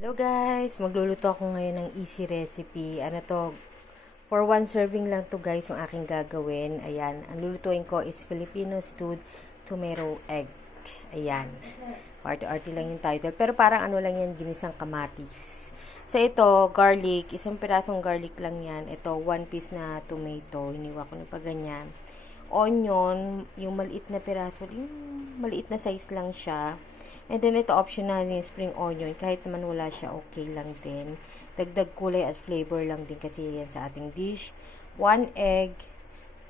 Hello guys! Magluluto ako ngayon ng easy recipe. Ano to? For one serving lang to guys yung aking gagawin. Ayan. Ang lulutuin ko is Filipino stewed tomato egg. Ayan. Arte-arte lang yung title. Pero parang ano lang yan, ginisang kamatis. Sa ito, garlic. Isang pirasong garlic lang yan. Ito, 1 piece na tomato. Hiniwa ko na pa ganyan. Onion, yung maliit na piraso. Yung maliit na size lang siya. And then, ito optional yung spring onion. Kahit naman wala siya, okay lang din. Dagdag kulay at flavor lang din kasi yan sa ating dish. 1 egg,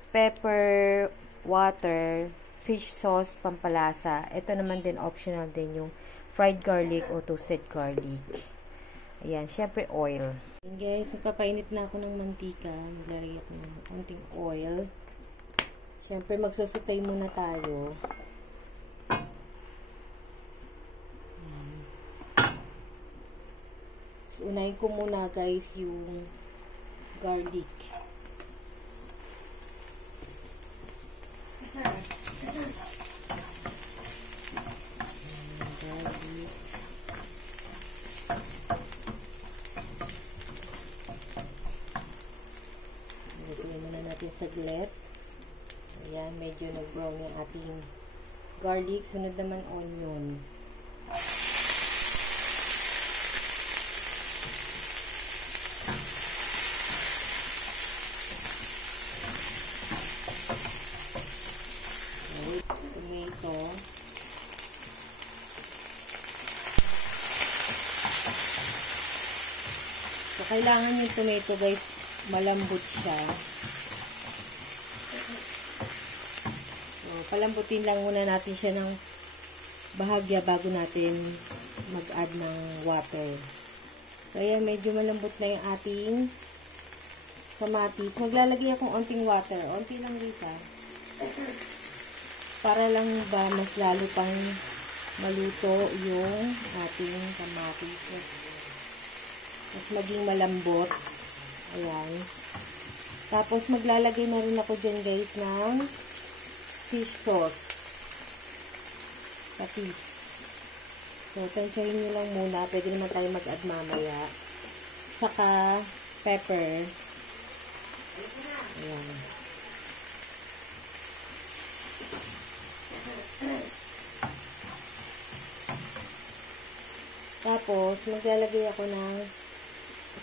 pepper, water, fish sauce, pampalasa. Ito naman din optional din yung fried garlic o toasted garlic. Ayan, syempre oil. Ayan guys, nagpapainit na ako ng mantika. Maglalagay ako ng konting oil. Syempre, magsusutay muna tayo. So, unahin ko muna guys yung garlic. Garlic. Lutuin muna natin saglit. So, ayan, medyo nag-brown yung ating garlic. Sunod naman onion. Tomato. So, kailangan yung tomato guys, malambot siya. So, palambutin lang muna natin siya ng bahagya bago natin mag-add ng water. Kaya medyo malambot na yung ating kamatis. Maglalagay akong onting water. Onti lang dito. Para lang ba mas lalo pang maluto yung ating kamatis. Mas maging malambot. Ayan. Tapos maglalagay na rin ako dyan guys ng fish sauce. Patis. So, tansyahin nyo lang muna. Pwede naman tayo mag-add mamaya. Saka pepper. Ayan. Tapos, maglalagay ako ng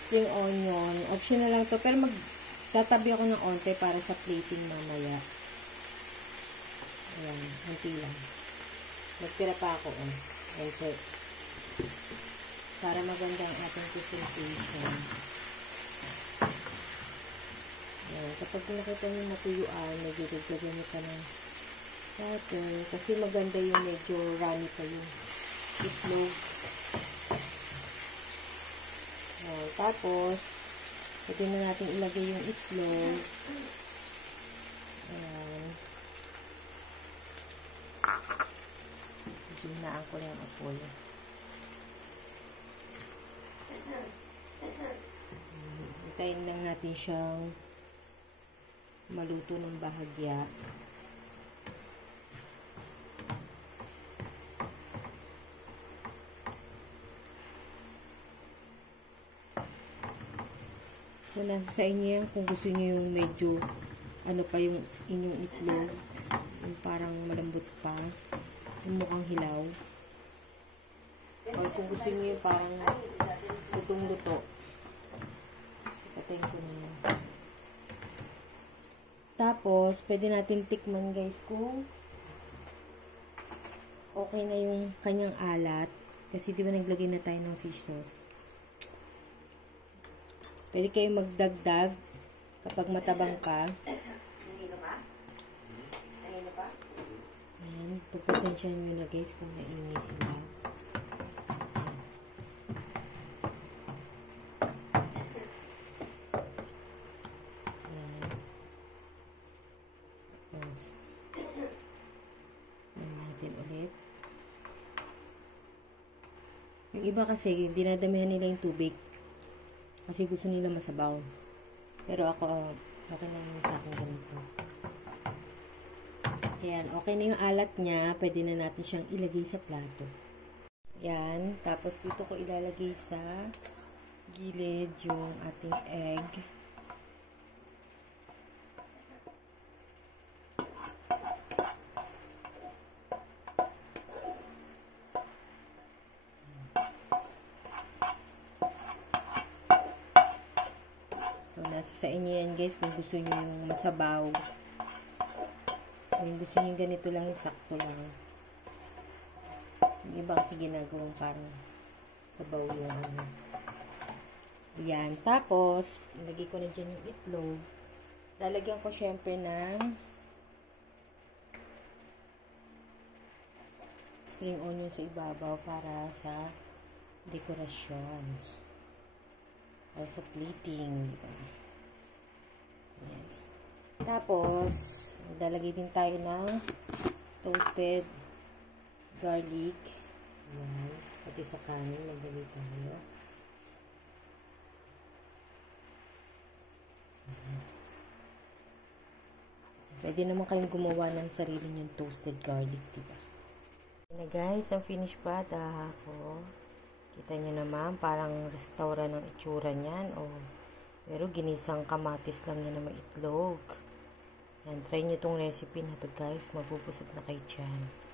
spring onion. Optional lang to. Pero magtatabi ako ng onte para sa plating mamaya. Ayan. Hanti lang. Magtira pa ako. Onte. Para maganda ang ating presentation. Ayan. Kapag nakita nyo matuyuan, medyo dagdagan nyo pa ng water. Kasi maganda yung medyo runny pa yung itlog. Ayan. Tapos, pwede na natin ilagay yung itlog. Ayan. Hinaan ko na yung apoy. Hintayin lang natin siyang maluto ng bahagya. So, nasa sa inyo yan kung gusto niyo yung medyo ano pa yung inyong itlog. Yung parang malambot pa. Yung mukhang hilaw. Or kung gusto niyo yung parang lutong-luto. Patayin ko na yan. Tapos, pwede natin tikman guys kung okay na yung kanyang alat. Kasi di ba naglagay na tayo ng fish sauce. Pwede kayong magdagdag kapag matabang pa. Ayan, pagpasensyahan nyo na guys kung naingay sila. Ayan. Tapos, ayan natin ulit. Yung iba kasi, dinadamihan nila yung tubig. Kasi gusto nila masabaw. Pero ako, okay na yun sa akin ganito. Ayan, okay na yung alat niya. Pwede na natin siyang ilagay sa plato. Yan. Tapos dito ko ilalagay sa gilid yung ating egg. So, nasa sa inyo yan guys kung gusto nyo yung masabaw. Kung gusto nyo ganito lang, sakto lang. Yung iba kasi ginagawang parang sabaw yung ano. Yan. Tapos, ilagay ko na dyan yung itlog. Lalagyan ko syempre ng spring onion sa ibabaw para sa dekorasyon. O sa plating. Diba? Yan. Tapos, lalagay din tayo ng toasted garlic. Yan. Pati sa kanin, maglagay tayo. Pwede naman kayong gumawa ng sarili nyong toasted garlic, diba? Yan na guys, ang finished product ko. Kita nyo naman, parang restaurant ng itsura niyan. Pero ginisang kamatis lang yan na may itlog. Yan, try nyo tong recipe na to guys. Mabubusog na kayo dyan.